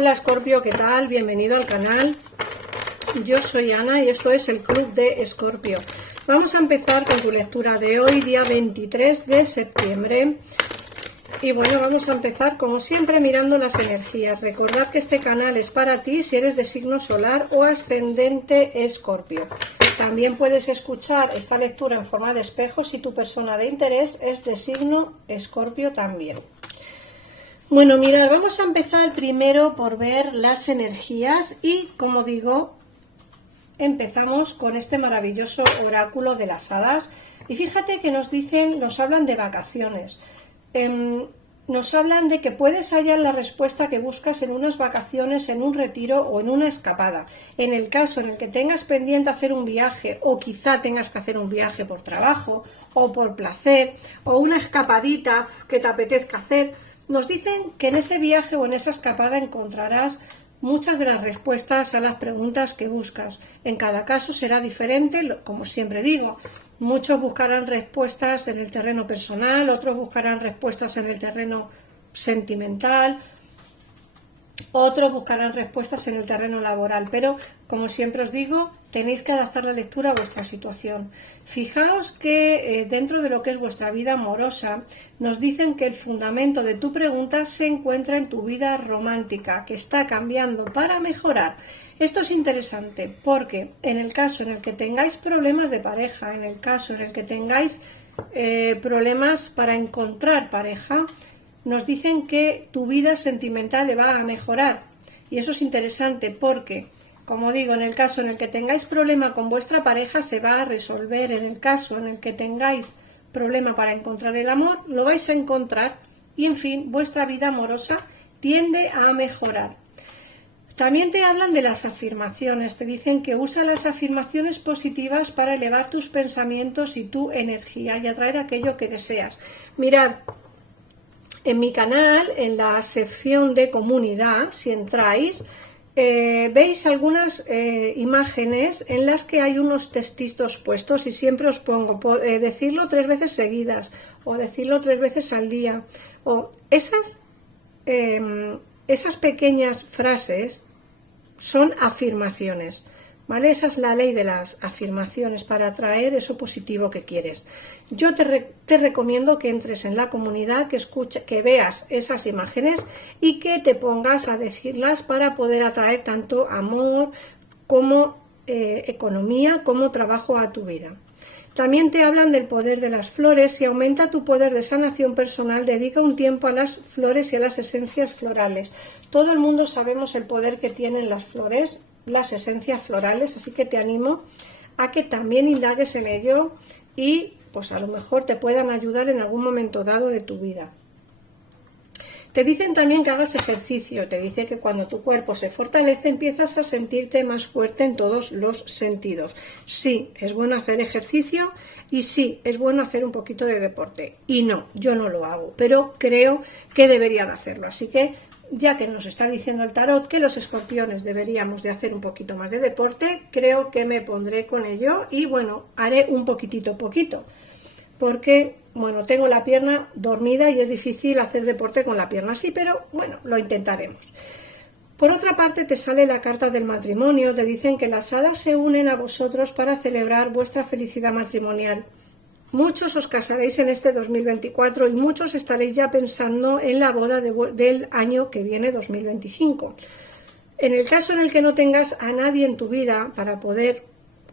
Hola Escorpio, ¿qué tal? Bienvenido al canal. Yo soy Ana y esto es el Club de Escorpio. Vamos a empezar con tu lectura de hoy, día 23 de septiembre. Y bueno, vamos a empezar como siempre mirando las energías. Recordad que este canal es para ti si eres de signo solar o ascendente Escorpio. También puedes escuchar esta lectura en forma de espejo si tu persona de interés es de signo Escorpio también. Bueno, mirad, vamos a empezar primero por ver las energías y, como digo, empezamos con este maravilloso oráculo de las hadas. Y fíjate que nos hablan de vacaciones. Nos hablan de que puedes hallar la respuesta que buscas en unas vacaciones, en un retiro o en una escapada. En el caso en el que tengas pendiente hacer un viaje o quizá tengas que hacer un viaje por trabajo o por placer o una escapadita que te apetezca hacer, nos dicen que en ese viaje o en esa escapada encontrarás muchas de las respuestas a las preguntas que buscas. En cada caso será diferente, como siempre digo. Muchos buscarán respuestas en el terreno personal, otros buscarán respuestas en el terreno sentimental, otros buscarán respuestas en el terreno laboral, pero como siempre os digo, tenéis que adaptar la lectura a vuestra situación. Fijaos que dentro de lo que es vuestra vida amorosa, nos dicen que el fundamento de tu pregunta se encuentra en tu vida romántica, que está cambiando para mejorar. Esto es interesante porque en el caso en el que tengáis problemas de pareja, en el caso en el que tengáis problemas para encontrar pareja, nos dicen que tu vida sentimental le va a mejorar. Y eso es interesante porque, como digo, en el caso en el que tengáis problema con vuestra pareja se va a resolver. En el caso en el que tengáis problema para encontrar el amor, lo vais a encontrar. Y en fin, vuestra vida amorosa tiende a mejorar. También te hablan de las afirmaciones, te dicen que usa las afirmaciones positivas para elevar tus pensamientos y tu energía y atraer aquello que deseas. Mirad, en mi canal, en la sección de comunidad, si entráis, veis algunas imágenes en las que hay unos textitos puestos y siempre os pongo decirlo 3 veces seguidas o decirlo 3 veces al día. O esas pequeñas frases son afirmaciones, ¿vale? Esa es la ley de las afirmaciones para atraer eso positivo que quieres. Yo te recomiendo que entres en la comunidad, que veas esas imágenes y que te pongas a decirlas para poder atraer tanto amor como economía, como trabajo a tu vida. También te hablan del poder de las flores. Si aumenta tu poder de sanación personal, dedica un tiempo a las flores y a las esencias florales. Todo el mundo sabemos el poder que tienen las flores, las esencias florales, así que te animo a que también indagues en ello y pues a lo mejor te puedan ayudar en algún momento dado de tu vida. Te dicen también que hagas ejercicio, te dice que cuando tu cuerpo se fortalece empiezas a sentirte más fuerte en todos los sentidos. Sí, es bueno hacer ejercicio y sí, es bueno hacer un poquito de deporte. Y no, yo no lo hago, pero creo que deberían hacerlo. Así que, ya que nos está diciendo el tarot que los escorpiones deberíamos de hacer un poquito más de deporte, creo que me pondré con ello y bueno, haré un poquito, porque bueno, tengo la pierna dormida y es difícil hacer deporte con la pierna así, pero bueno, lo intentaremos. Por otra parte te sale la carta del matrimonio, te dicen que las hadas se unen a vosotros para celebrar vuestra felicidad matrimonial. Muchos os casaréis en este 2024 y muchos estaréis ya pensando en la boda del año que viene, 2025. En el caso en el que no tengas a nadie en tu vida para poder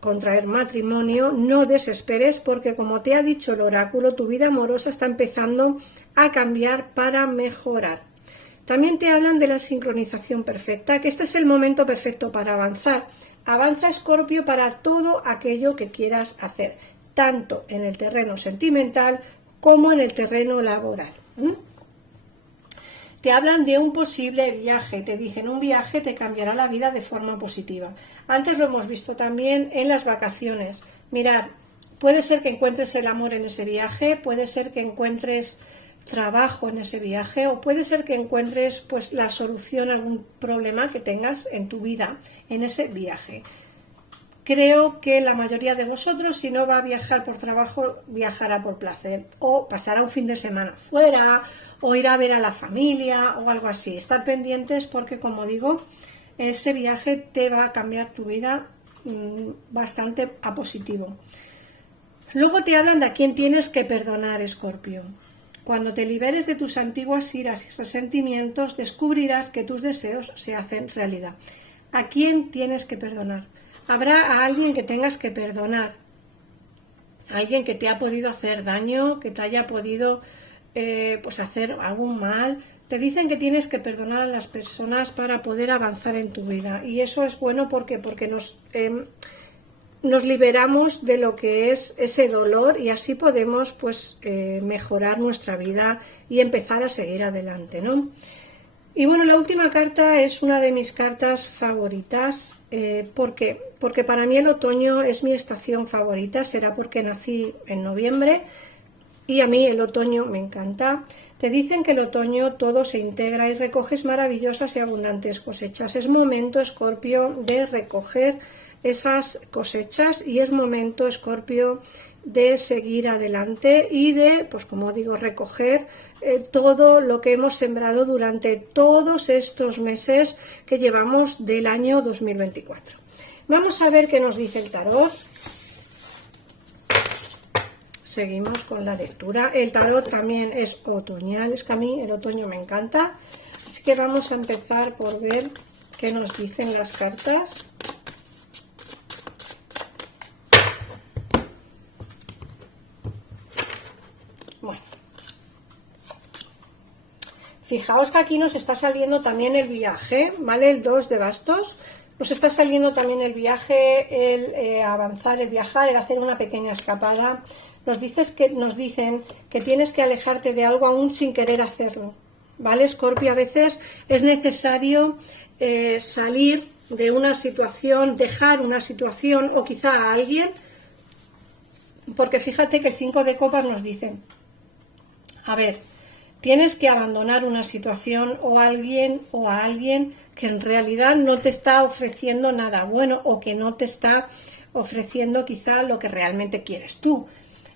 contraer matrimonio, no desesperes porque, como te ha dicho el oráculo, tu vida amorosa está empezando a cambiar para mejorar. También te hablan de la sincronización perfecta, que este es el momento perfecto para avanzar. Avanza, Escorpio, para todo aquello que quieras hacer, tanto en el terreno sentimental como en el terreno laboral. Te hablan de un posible viaje, te dicen un viaje te cambiará la vida de forma positiva. Antes lo hemos visto también en las vacaciones. Mirad, puede ser que encuentres el amor en ese viaje, puede ser que encuentres trabajo en ese viaje o puede ser que encuentres pues la solución a algún problema que tengas en tu vida en ese viaje. creo que la mayoría de vosotros, si no va a viajar por trabajo, viajará por placer, o pasará un fin de semana fuera, o irá a ver a la familia, o algo así. Estar pendientes porque, como digo, ese viaje te va a cambiar tu vida bastante a positivo. Luego te hablan de a quién tienes que perdonar, Escorpio. Cuando te liberes de tus antiguas iras y resentimientos, descubrirás que tus deseos se hacen realidad. ¿A quién tienes que perdonar? Habrá a alguien que tengas que perdonar, alguien que te ha podido hacer daño, que te haya podido pues hacer algún mal. Te dicen que tienes que perdonar a las personas para poder avanzar en tu vida, y eso es bueno porque nos liberamos de lo que es ese dolor, y así podemos pues mejorar nuestra vida y empezar a seguir adelante, ¿no? Y bueno, la última carta es una de mis cartas favoritas. ¿Por qué? Porque para mí el otoño es mi estación favorita. Será porque nací en noviembre y a mí el otoño me encanta. Te dicen que el otoño todo se integra y recoges maravillosas y abundantes cosechas. Es momento, Escorpio, de recoger esas cosechas, y es momento, Escorpio, de seguir adelante y de, pues como digo, recoger todo lo que hemos sembrado durante todos estos meses que llevamos del año 2024. Vamos a ver qué nos dice el tarot. Seguimos con la lectura. El tarot también es otoñal, es que a mí el otoño me encanta, así que vamos a empezar por ver qué nos dicen las cartas. Bueno, fijaos que aquí nos está saliendo también el viaje, ¿vale? El 2 de bastos. Nos está saliendo también el viaje, el avanzar, el viajar, el hacer una pequeña escapada. Nos dicen que tienes que alejarte de algo aún sin querer hacerlo, ¿vale, Escorpio? A veces es necesario salir de una situación, dejar una situación o quizá a alguien, porque fíjate que el 5 de copas nos dicen, a ver, tienes que abandonar una situación o a alguien que en realidad no te está ofreciendo nada bueno, o que no te está ofreciendo quizá lo que realmente quieres tú.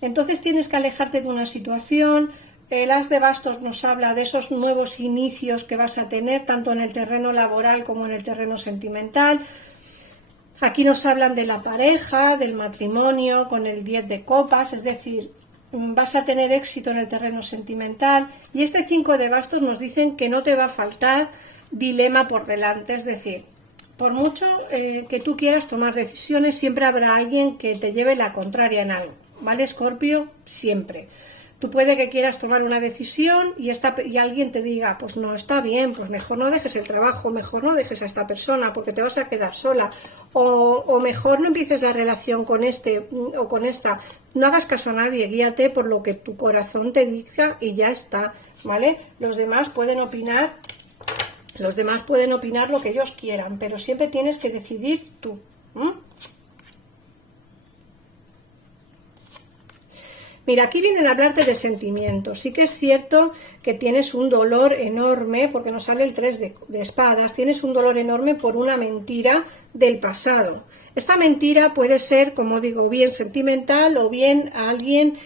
Entonces tienes que alejarte de una situación. El as de bastos nos habla de esos nuevos inicios que vas a tener, tanto en el terreno laboral como en el terreno sentimental. Aquí nos hablan de la pareja, del matrimonio, con el 10 de copas, es decir, vas a tener éxito en el terreno sentimental. Y este 5 de bastos nos dicen que no te va a faltar dilema por delante, es decir, por mucho que tú quieras tomar decisiones, siempre habrá alguien que te lleve la contraria en algo, ¿vale, Escorpio? Siempre. Tú puede que quieras tomar una decisión y alguien te diga, pues no está bien, pues mejor no dejes el trabajo, mejor no dejes a esta persona porque te vas a quedar sola, o mejor no empieces la relación con este o con esta. No hagas caso a nadie, guíate por lo que tu corazón te dicta y ya está, ¿vale? Los demás pueden opinar lo que ellos quieran, pero siempre tienes que decidir tú. Mira, aquí vienen a hablarte de sentimientos. Sí que es cierto que tienes un dolor enorme, porque nos sale el 3 de espadas, tienes un dolor enorme por una mentira del pasado. Esta mentira puede ser, como digo, bien sentimental o bien a alguien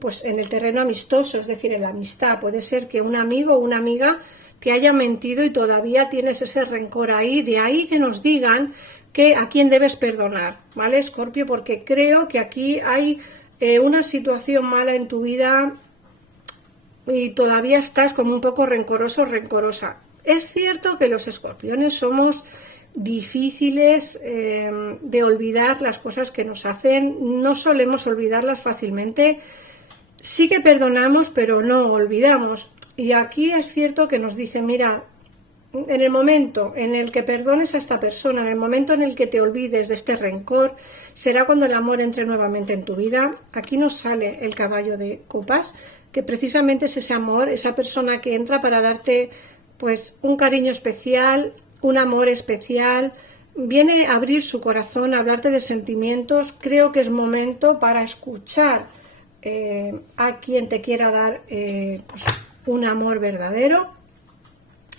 pues en el terreno amistoso, es decir, en la amistad. Puede ser que un amigo o una amiga te haya mentido y todavía tienes ese rencor ahí. De ahí que nos digan que a quién debes perdonar, ¿vale, Escorpio? Porque creo que aquí hay una situación mala en tu vida y todavía estás como un poco rencoroso o rencorosa. Es cierto que los escorpiones somos difíciles de olvidar las cosas que nos hacen, no solemos olvidarlas fácilmente, sí que perdonamos pero no olvidamos. Y aquí es cierto que nos dicen, mira, en el momento en el que perdones a esta persona, en el momento en el que te olvides de este rencor, será cuando el amor entre nuevamente en tu vida. Aquí nos sale el caballo de copas, que precisamente es ese amor, esa persona que entra para darte pues un cariño especial, un amor especial, viene a abrir su corazón, a hablarte de sentimientos. Creo que es momento para escuchar a quien te quiera dar pues un amor verdadero.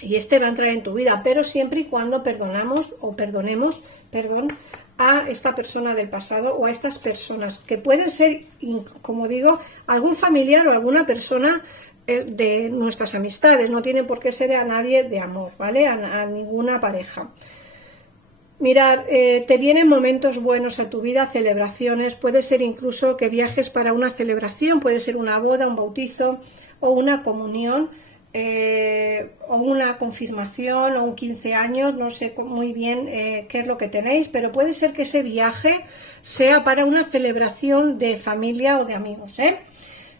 Y este va a entrar en tu vida, pero siempre y cuando perdonemos a esta persona del pasado o a estas personas, que pueden ser, como digo, algún familiar o alguna persona de nuestras amistades, no tiene por qué ser a nadie de amor, ¿vale? A ninguna pareja. Mirad, te vienen momentos buenos a tu vida, celebraciones, puede ser incluso que viajes para una celebración, puede ser una boda, un bautizo o una comunión, o una confirmación o un 15 años, no sé muy bien qué es lo que tenéis, pero puede ser que ese viaje sea para una celebración de familia o de amigos, ¿eh?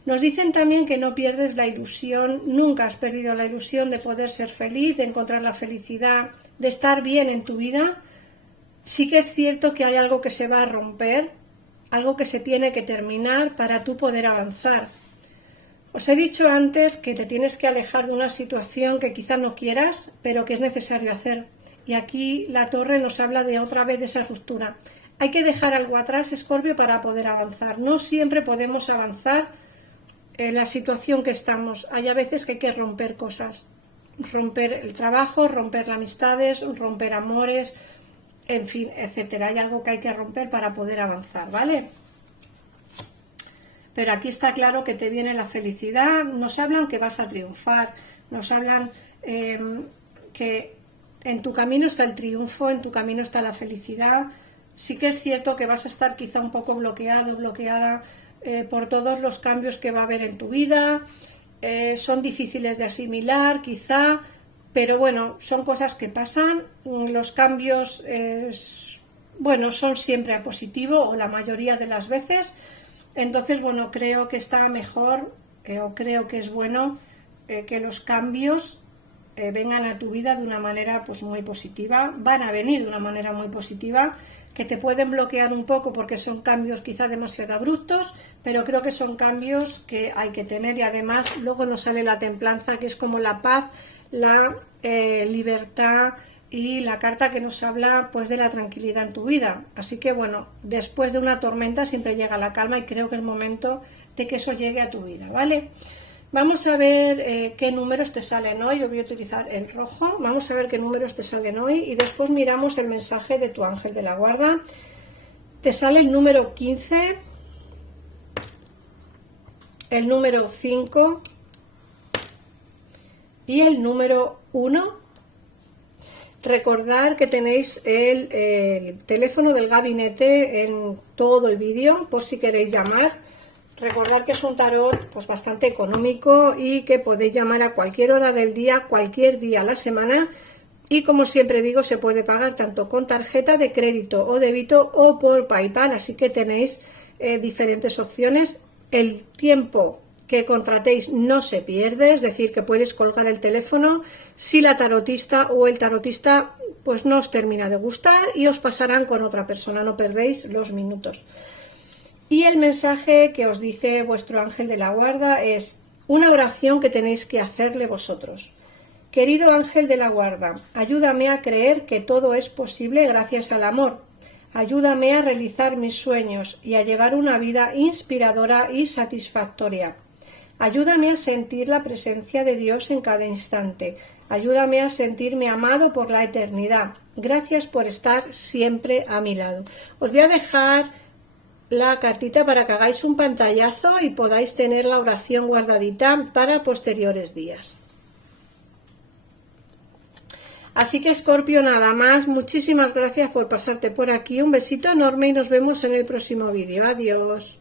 Nos dicen también que no pierdes la ilusión, nunca has perdido la ilusión de poder ser feliz, de encontrar la felicidad, de estar bien en tu vida. Sí que es cierto que hay algo que se va a romper, algo que se tiene que terminar para tú poder avanzar. Os he dicho antes que te tienes que alejar de una situación que quizá no quieras, pero que es necesario hacer. Y aquí la torre nos habla de otra vez de esa ruptura. Hay que dejar algo atrás, Escorpio, para poder avanzar. No siempre podemos avanzar en la situación que estamos. Hay a veces que hay que romper cosas. Romper el trabajo, romper las amistades, romper amores, en fin, etcétera. Hay algo que hay que romper para poder avanzar, ¿vale? Pero aquí está claro que te viene la felicidad, nos hablan que vas a triunfar, nos hablan que en tu camino está el triunfo, en tu camino está la felicidad. Sí que es cierto que vas a estar quizá un poco bloqueado, bloqueada por todos los cambios que va a haber en tu vida, son difíciles de asimilar quizá, pero bueno, son cosas que pasan, los cambios, bueno, son siempre a positivo o la mayoría de las veces. Entonces, bueno, creo que está mejor o creo que es bueno que los cambios vengan a tu vida de una manera pues muy positiva, van a venir de una manera muy positiva, que te pueden bloquear un poco porque son cambios quizá demasiado abruptos, pero creo que son cambios que hay que tener y además luego nos sale la templanza, que es como la paz, la libertad y la carta que nos habla pues de la tranquilidad en tu vida. Así que bueno, después de una tormenta siempre llega la calma y creo que es momento de que eso llegue a tu vida, ¿vale? Vamos a ver qué números te salen hoy. Yo voy a utilizar el rojo. Vamos a ver qué números te salen hoy y después miramos el mensaje de tu ángel de la guarda. Te sale el número 15, el número 5 y el número 1. Recordar que tenéis el teléfono del gabinete en todo el vídeo por si queréis llamar. Recordar que es un tarot pues bastante económico y que podéis llamar a cualquier hora del día, cualquier día a la semana. Y como siempre digo, se puede pagar tanto con tarjeta de crédito o débito o por PayPal. Así que tenéis diferentes opciones. El tiempo que contratéis no se pierde, es decir, que puedes colgar el teléfono si la tarotista o el tarotista pues no os termina de gustar y os pasarán con otra persona, no perdéis los minutos. Y el mensaje que os dice vuestro ángel de la guarda es una oración que tenéis que hacerle vosotros. Querido ángel de la guarda, ayúdame a creer que todo es posible gracias al amor. Ayúdame a realizar mis sueños y a llevar una vida inspiradora y satisfactoria. Ayúdame a sentir la presencia de Dios en cada instante. Ayúdame a sentirme amado por la eternidad. Gracias por estar siempre a mi lado. Os voy a dejar la cartita para que hagáis un pantallazo y podáis tener la oración guardadita para posteriores días. Así que, Escorpio, nada más. Muchísimas gracias por pasarte por aquí. Un besito enorme y nos vemos en el próximo vídeo. Adiós.